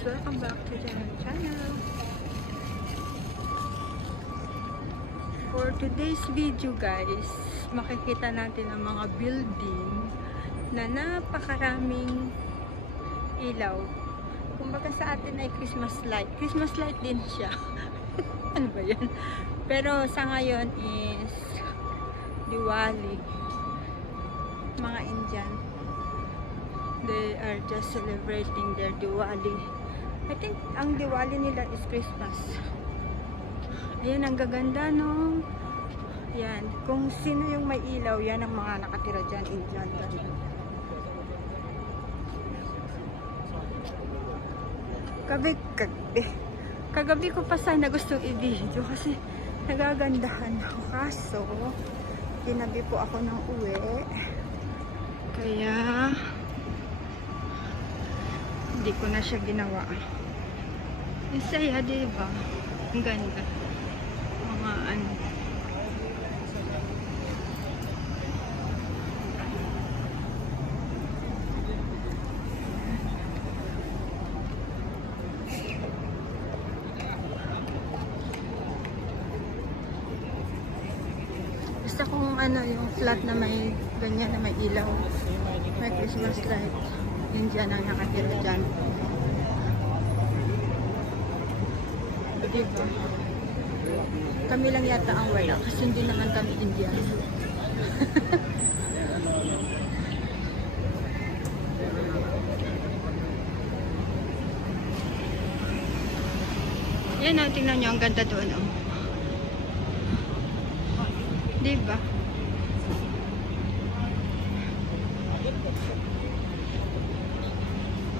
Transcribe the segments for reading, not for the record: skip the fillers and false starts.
welcome back to the channel. For today's video guys, makikita natin ang mga building na napakaraming ilaw. Kumbaga sa atin ay Christmas light. Christmas light din siya. Ano ba yan? Pero sa ngayon is Diwali. Mga Indian, they are just celebrating their Diwali. I think ang Diwali nila is Christmas. Ayan, ang gaganda, no? Yan. Kung sino yung may ilaw, yan ang mga nakatira dyan. Indian. Kagabi ko pa sana gustong i-video kasi nagagandahan ako. Kaso, tinabi po ako ng uwi. Kaya, hindi ko na siya ginawa. Ang saya, diba? Ang ganda. Mga ano. Basta kung ano yung flat na may ganyan na may ilaw. May Christmas light. Yun dyan ang nakatira dyan. Diba? Kami lang yata ang wala kasi hindi naman kami Indian. Yan o, tingnan nyo, ang ganda doon o. Diba?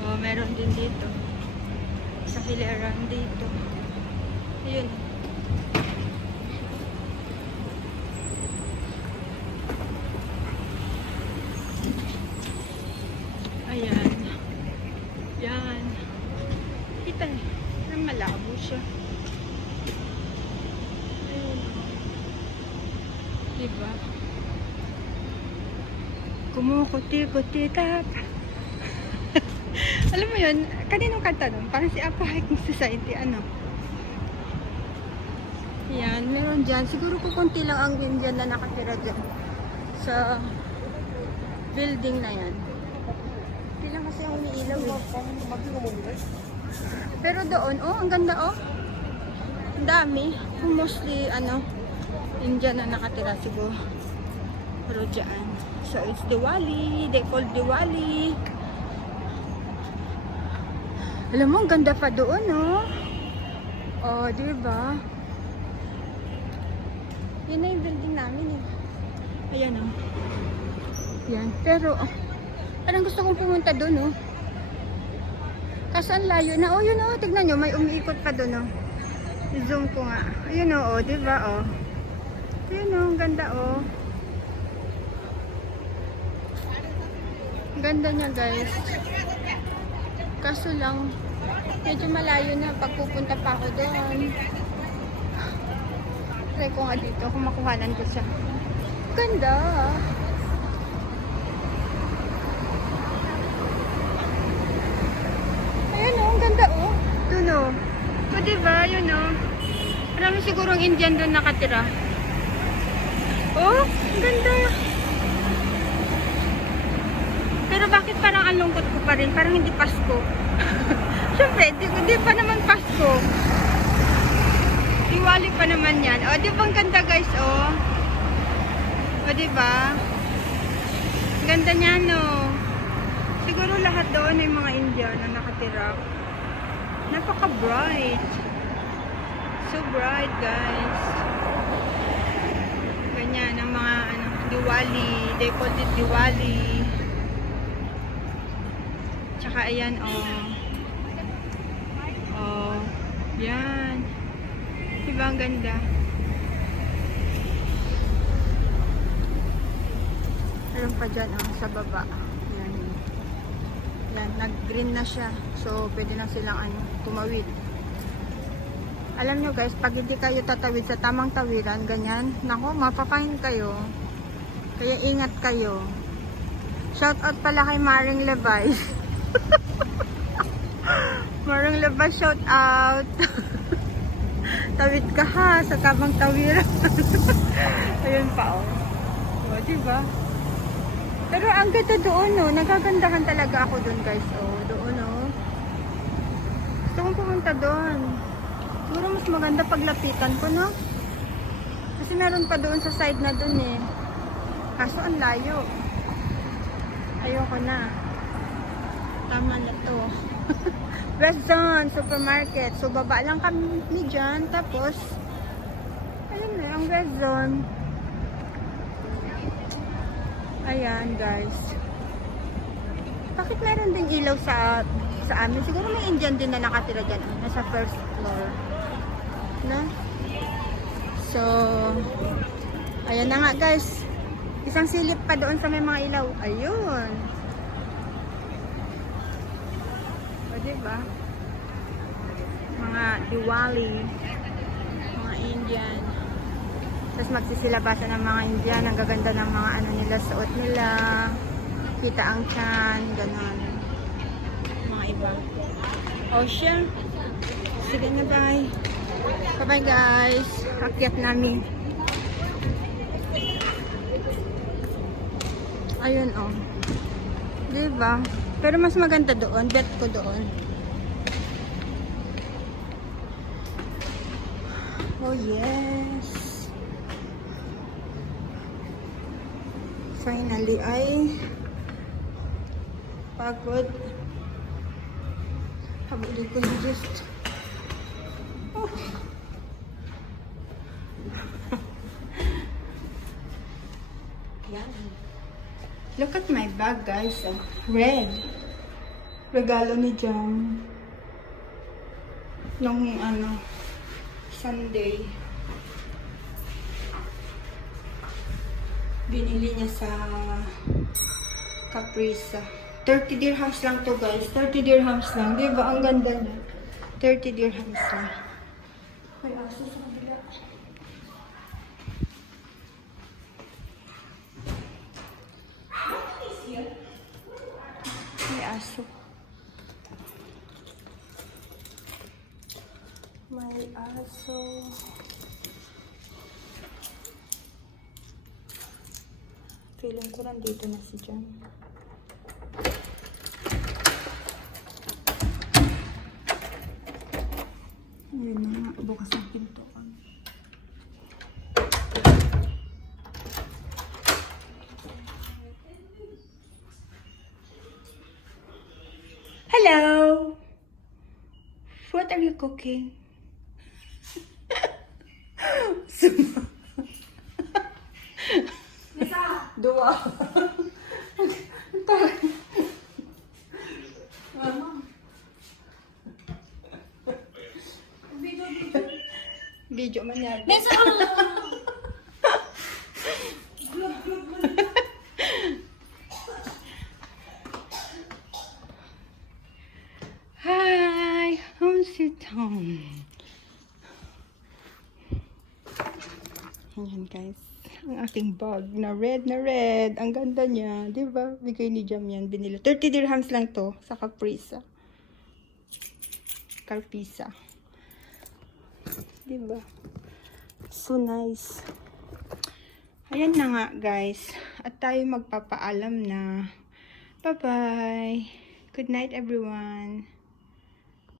Oh, meron din dito. Sa hilaran dito. Ayun. Ayan. Yan. Kita eh. Malabo siya. Ayun. Diba? Kumukuti-kuti tap. Alam mo yun, kaninong kanta nun? Parang si Apa Hiking Society, ano? Yan, meron dyan. Siguro kukunti lang ang Indian na nakatira dyan. Sa building na yan. Hindi lang kasi ang umiilaw eh. Pero doon, oh, ang ganda oh. Ang dami. Mostly, ano, Indian na nakatira siguro. Pero dyan. So, it's Diwali. They call Diwali. Alam mo, ang ganda pa doon, no? Oh, diba? Yun na yung building namin, eh. Ayan, oh. Yan. Pero, parang gusto kong pumunta doon, oh. Kaso ang layo na. Oh, yun, oh. Tignan nyo, may umiikot pa doon, oh. I-zoom ko nga. Ayun, oh, diba, oh. Ayun, oh. Ang ganda, oh. Ang ganda niya, guys. Kaso lang, medyo malayo na pagpupunta pa ako doon. Try ko nga dito kung makuhanan ko siya. Ganda! Ayan o, ang ganda o. Doon o. O diba, yun o. Marami sigurong Indian doon nakatira. Oh, ang ganda! Pero bakit parang ang lungkot ko pa rin? Parang hindi Pasko. Siyempre, di pa naman Pasko. Diwali pa naman yan. O, di ba ang ganda guys, o? O, di ba? Ganda niya, no? Siguro lahat doon ay mga Indian na nakatira. Napaka-bright. So bright, guys. Ganyan, ang mga, ano, Diwali. They call it Diwali. Tsaka ayan, oh. Oh. Yan. Diba ang ganda? Meron pa dyan, oh, sa baba. Yan. Yan, nag-green na siya. So, pwede na silang, ano, tumawid. Alam nyo guys, pag hindi kayo tatawid sa tamang tawiran, ganyan, nako, mapapahin kayo. Kaya ingat kayo. Shout out pala kay Maring Lebay. Maring labas, shout out. Tawid ka ha, sa tamang tawiran. Ayun pa, oh. O, diba? Pero ang ganda doon, no? Nagagandahan talaga ako doon, guys. Oh, doon, oh. Gusto kong pumunta doon. Siguro mas maganda paglapitan ko, no? Kasi meron pa doon sa side na doon, eh. Kaso ang layo. Ayoko na. Tama na to. West Zone Supermarket. So, baba lang kami dyan. Tapos, ayun na, ang West Zone. Ayan, guys. Bakit meron ding ilaw sa amin? Siguro may Indian din na nakatira dyan. Nasa first floor. No? So, ayan na nga, guys. Isang silip pa doon sa may mga ilaw. Ayun. O, diba? Mga Diwali. Mga Indian. Tapos magsisilabasan ng mga Indian. Ang gaganda ng mga ano nila, suot nila. Kita ang tiyan. Ganon. Mga iba. O, siya. Sige na, bye. Bye-bye, guys. Akyat namin. Ayun, oh. Diba? Pero mas maganda doon. Bet ko doon. Oh, yes. Finally, ay pagod. Habulin ko na just. Oh. Yan. Look at my bag, guys. Oh. Red. Regalo ni Jam. Nung ano, Sunday. Binili niya sa Caprisa. 30 dirhams lang to, guys. 30 dirhams lang. Diba? Ang ganda niya. 30 dirhams lang. May aso sa kabila. May aso. May aso. Feeling ko nandito na si Jan. Ayun na nga, bukas ang pintuan. Hello! What are you cooking? Dua. Video man yan. Hi, home sweet home. Ayan, guys. Ang aking bag na red na red. Ang ganda niya. Diba? Bigay ni Jam yan. Binili. 30 dirhams lang to sa Caprisa. Carpisa. Diba? So nice. Ayan na nga, guys. At tayo magpapaalam na. Bye-bye. Good night, everyone.